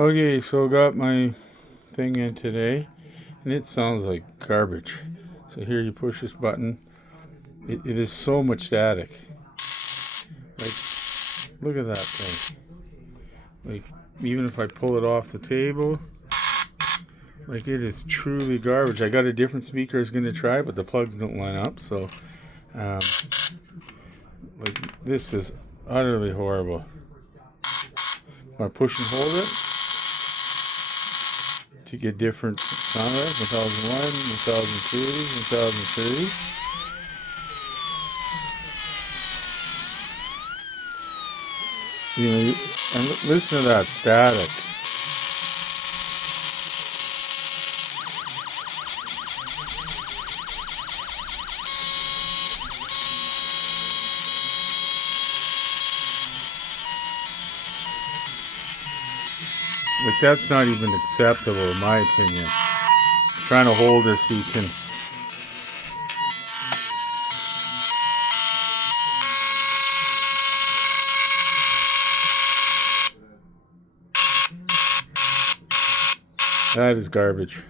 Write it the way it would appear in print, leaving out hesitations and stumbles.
Okay, so got my thing in today, and it sounds like garbage. So here you push this button. It is so much static. Like, look at that thing. Like, even if I pull it off the table, like it is truly garbage. I got a different speaker I was gonna try, but the plugs don't line up. So, um, like this is utterly horrible. I push and hold it to get different sound waves. 1001, 1002, 1003. And listen to that static. Like that's not even acceptable in my opinion. I'm trying to hold this so you can. That is garbage.